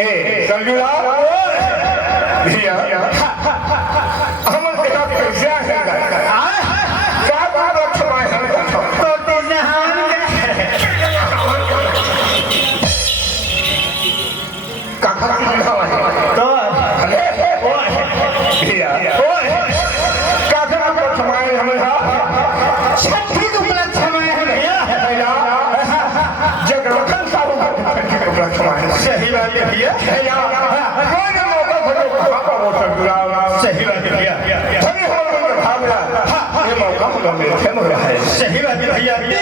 ए संजुला भैया हम तेरा कैसे है क्या बात अच्छा है तो तेने हम काका तो भैया काका का समय हमें छठी को उपलक्ष्य समय है भैया जगरखन साहब का उपलक्ष्य समय सही बात है भैया कोई ना मौका खोजो पापा वो संजुला सही बात है भैया सभी हम भावना ये मौका हम मिलते हो रहा है सही बात है भैया 3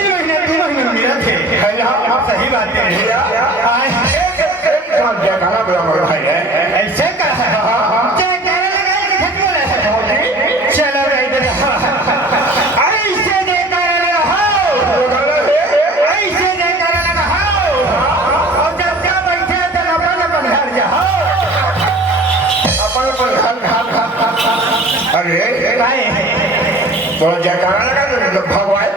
महीने मिला थे भैया सही बात है भैया एक जगह बड़ा हो रहा है ऐसे का है जयकारा लगाए कि छठ बोले है चलो रे इधर ऐसे जयकारा लगाओ ऐसे जयकारा लगाओ और जब क्या बैठे तो अपन घर जाओ अपन घर अरे थोड़ा जयकारा लगा दो भगवान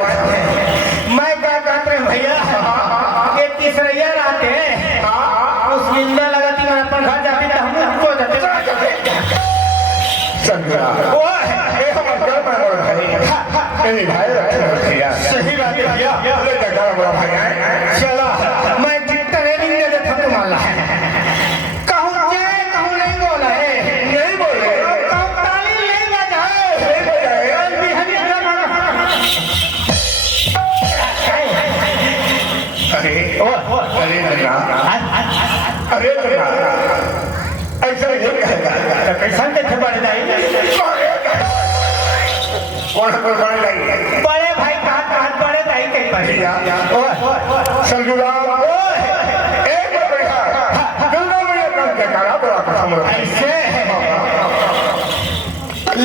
मैं क्या कहते हैं भैया ये तीसरा रात है उस निंदा लगाती मैं अपन घर जाती तो हम हमको जाते संगरा ओ ये हम घर में और भाई ए भाई भैया सही बात है भैया ले जगह बड़ा भाई है चलो मैं ट्रेनिंग दे देता हूं तुम्हारा कहूं जय कहूं नहीं बोला है नहीं बोले कहूं ताली नहीं बजाए बिहारी अरे ओ अरे अरे ऐसा नहीं कहेगा कैसा देखे बड़े नहीं कौन बड़े नहीं बड़े भाई कहाँ बड़े नहीं कहीं पड़े संजुला एक बढ़िया गंगा मैया का जयकारा बड़ा कसम ऐसे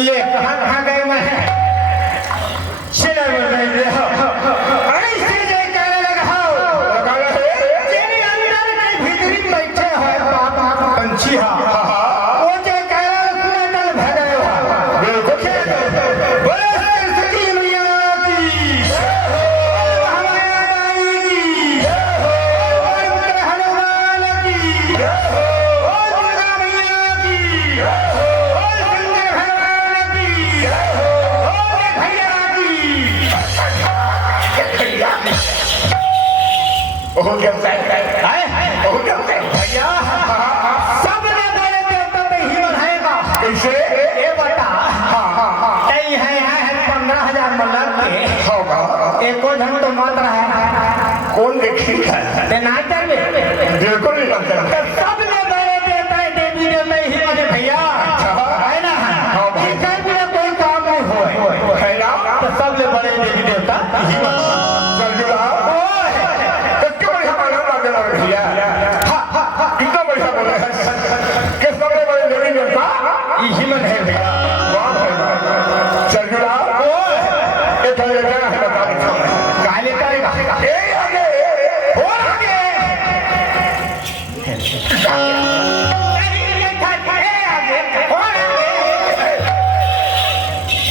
ले कहाँ गए मैं चलो ऐसे जयकारा लगाओ तेरे अंदर में भीतरी बैठे हैं पंछी वो जयकारा सुना तल भगे बिल्कुल बोले सरस्वती मैया की हमारा दाई की और पुत्र हनुमान की और दुर्गा मैया की और शंकर भगवान की और भैया की बहुत जब है बहुत जब भैया सबने बड़े देवता में ही बनाएगा कैसे ये बता नहीं है 15,000 मल्लर के होगा एको ढंग तो मात्र है कौन देखी है नाइटर में बिल्कुल नहीं लगता सबने बड़े देवता देवी देवता ही बने भैया है ना इधर भी कोई काम नहीं हो है ना तो सबले बड़े देवी देवता भैया कितना बढ़िया बोले हैं कि सबसे बड़े देवी देवता यही मन है भैया वाह भाई संजुला ये तो ये जगह है बता दो काले करेगा ए आगे और आगे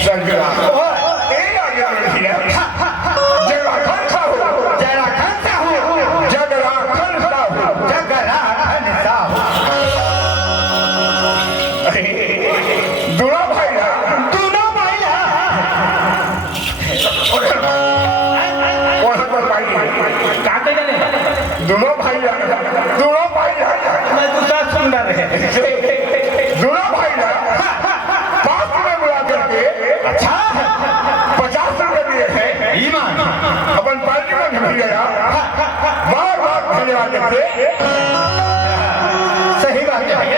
संजुला ए आगे भैया दोनों भाई मैं दूसरा सुंदर है दोनों भाई 5 रुपए बुला करके अच्छा 50 रुपए दिए हैं ईमान अपन पार्टी में भी गया बार धन्यवाद करते सही बात है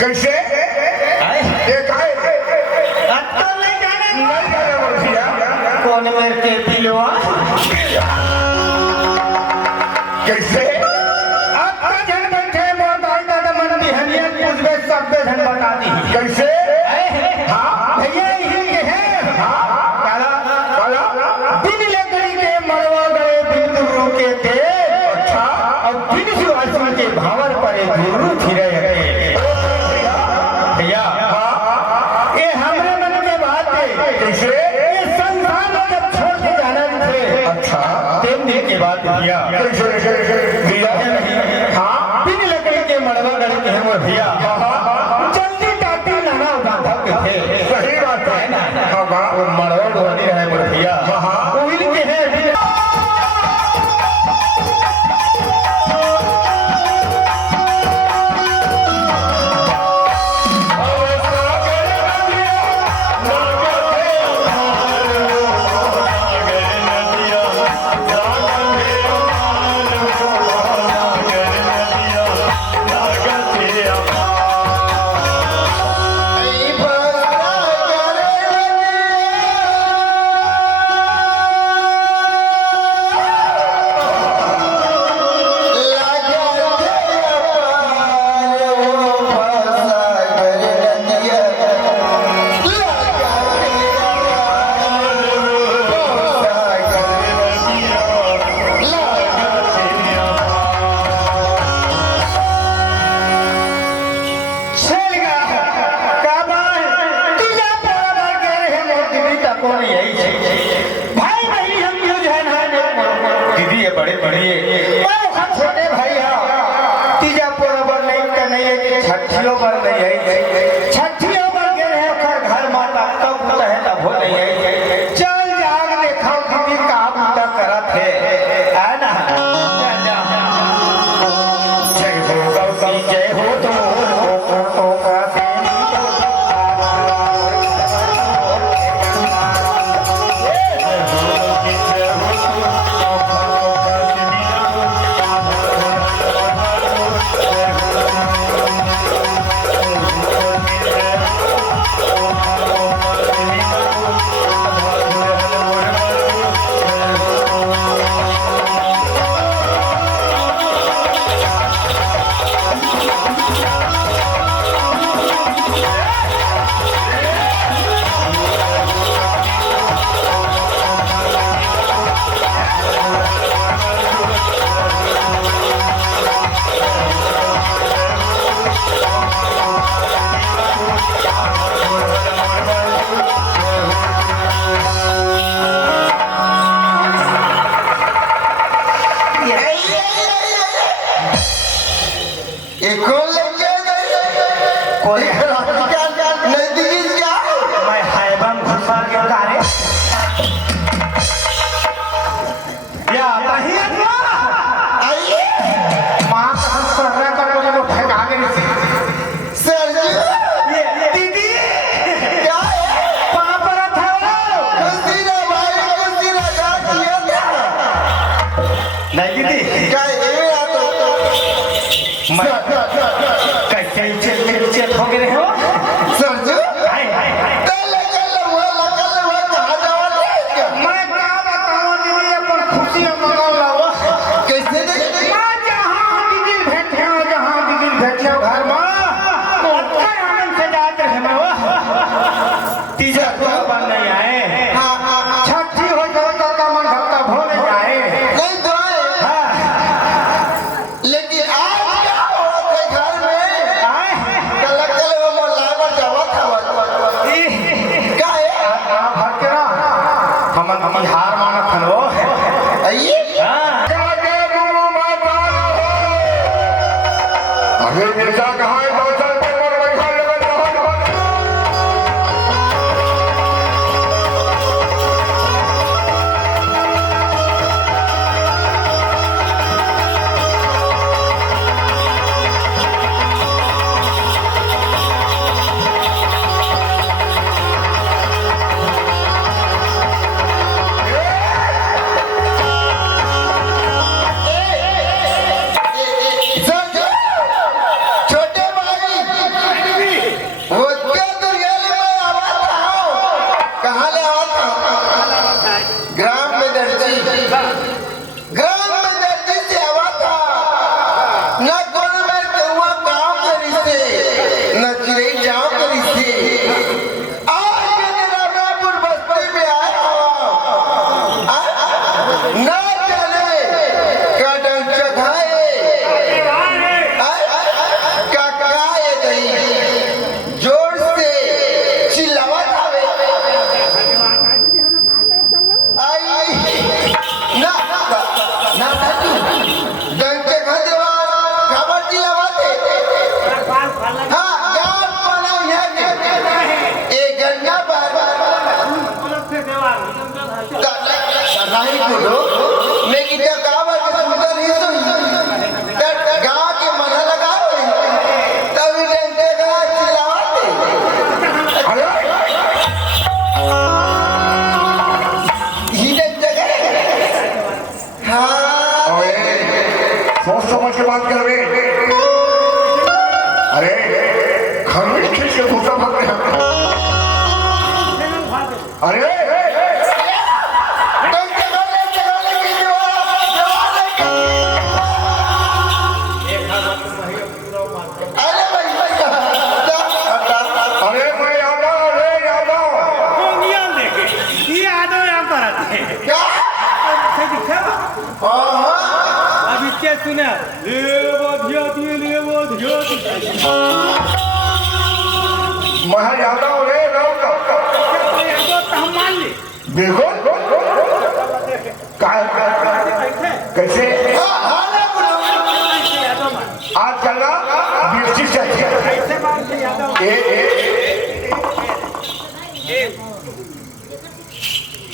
कैसे के बाद भैया भैया हाँ बिन लकड़ी के मड़वा गढ़ के मोर भैया जल्दी टाटी नाना बांधा के थे सही बात है ना। हाँ वो मड़वा डोहनी है मोर भैया ओहिल के है अरे अरे मैं यादव रे यादव ये आदो यहाँ पर आते हैं क्या अभी क्या सुना ले वो मैं यादव रे हम मान ले देखो कैसे आज चलना बीसी से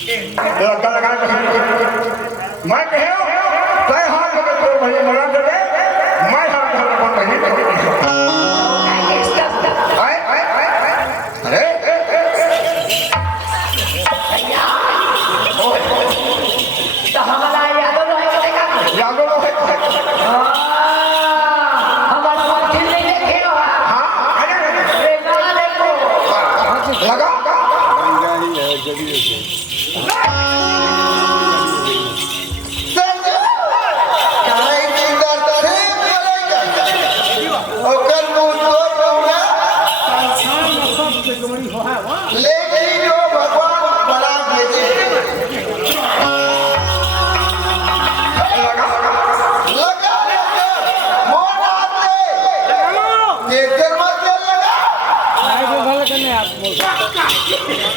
लड़का लगा मैं कहे तय हाथ में तो भैया मना दे मैं हाथ में बहुत नहीं अरे तो हमारा यादव है यादव है हमारा मंदिर नहीं देखे लगा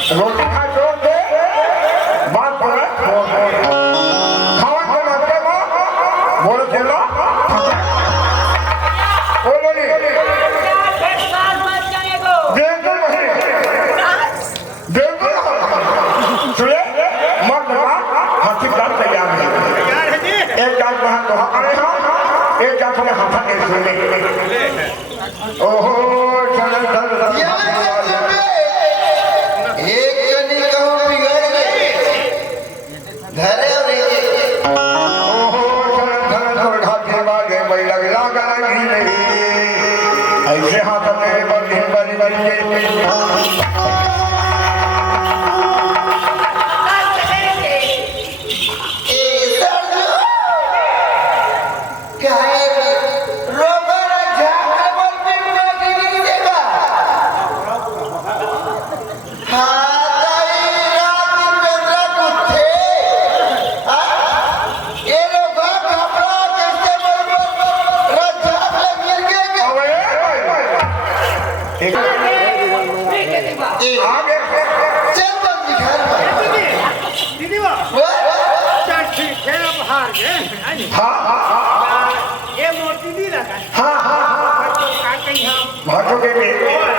रोटी खा छोड़ दे बात बोले खावा के नाते को बोलो चलो बोलो नहीं देखो नहीं देखो सुने मत लगा हाथी दांत तैयार है एक दांत वहाँ तो आए हो एक दांत में हाथा के सुने ओहो चलो चलो ऐसे हाथ में बड़ी बड़ी बड़ी ये मोटी नहीं लगा हाँ का कहीं हम भाषो के भी